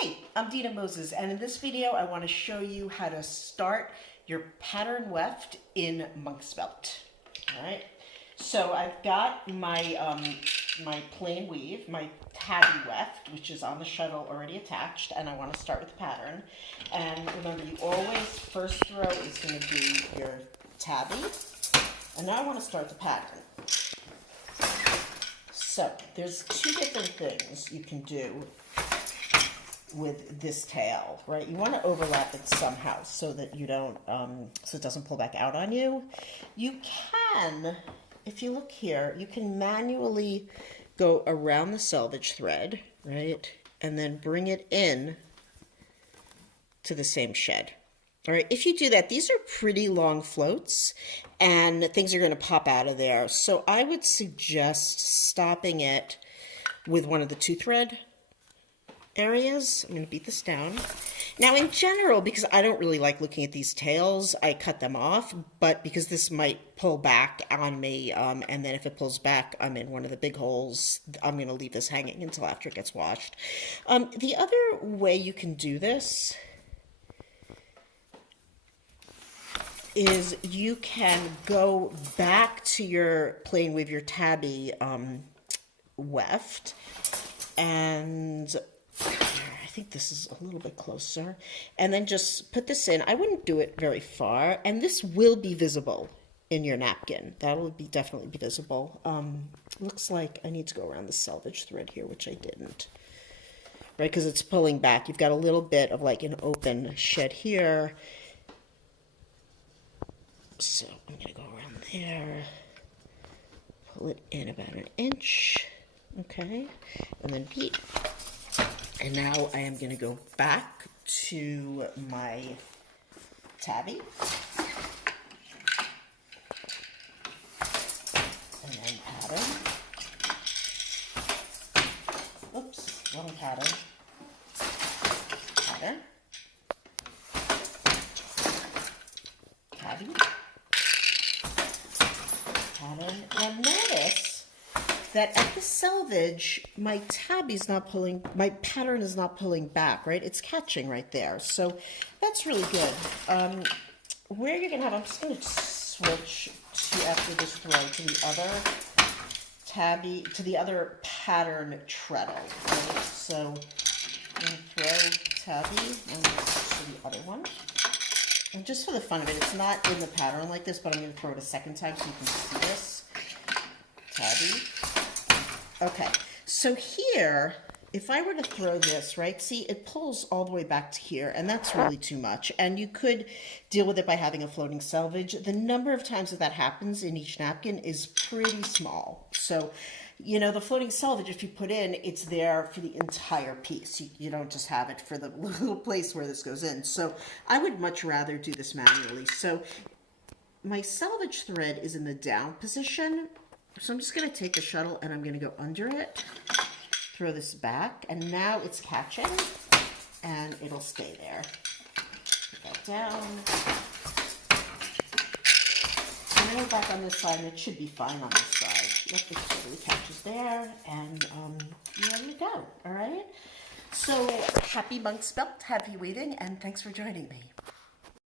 Hey, I'm Dina Moses, and in this video I want to show you how to start your pattern weft in monk's belt. Alright, so I've got my my plain weave, my tabby weft, which is on the shuttle already attached, and I want to start with the pattern. And remember, you always, first row is going to be your tabby, and now I want to start the pattern. So there's two different things you can do with this tail, right? You want to overlap it somehow so that you don't, so it doesn't pull back out on you. You can, if you look here, you can manually go around the selvage thread, right? And then bring it in to the same shed. All right, if you do that, these are pretty long floats and things are going to pop out of there. So I would suggest stopping it with one of the 2-thread areas. I'm going to beat this down. Now, in general, because I don't really like looking at these tails, I cut them off, but because this might pull back on me, and then if it pulls back, I'm in one of the big holes, I'm going to leave this hanging until after it gets washed. The other way you can do this is you can go back to your plain weave, your tabby weft, and I think this is a little bit closer, and then just put this in. I wouldn't do it very far, and this will be visible in your napkin. That will definitely be visible. Looks like I need to go around the selvage thread here, which I didn't, right, because it's pulling back. You've got a little bit of like an open shed here. So I'm going to go around there, pull it in about 1 inch, okay, and then beat. And now I am going to go back to my tabby, and then pattern. Oops, wrong pattern. Pattern. Tabby. Pattern. Now notice that at the selvage, my tabby's not pulling, my pattern is not pulling back, right? It's catching right there. So that's really good. Where you're gonna have, I'm just gonna switch to, after this throw, to the other tabby, to the other pattern treadle, right? So I'm gonna throw tabby and to the other one. And just for the fun of it, it's not in the pattern like this, but I'm going to throw it a second time so you can see this. Tabby. Okay, so here, if I were to throw this, right, see, it pulls all the way back to here, and that's really too much. And you could deal with it by having a floating selvage. The number of times that happens in each napkin is pretty small. So, you know, the floating selvage, if you put in, it's there for the entire piece. You don't just have it for the little place where this goes in. So I would much rather do this manually. So my selvage thread is in the down position. So I'm just going to take the shuttle and I'm going to go under it, throw this back, and now it's catching and it'll stay there. Put that down. And then we're back on this side, and it should be fine on this side. Let this totally catches there, and you're ready to go, all right? So happy monk's belt, happy weaving, and thanks for joining me.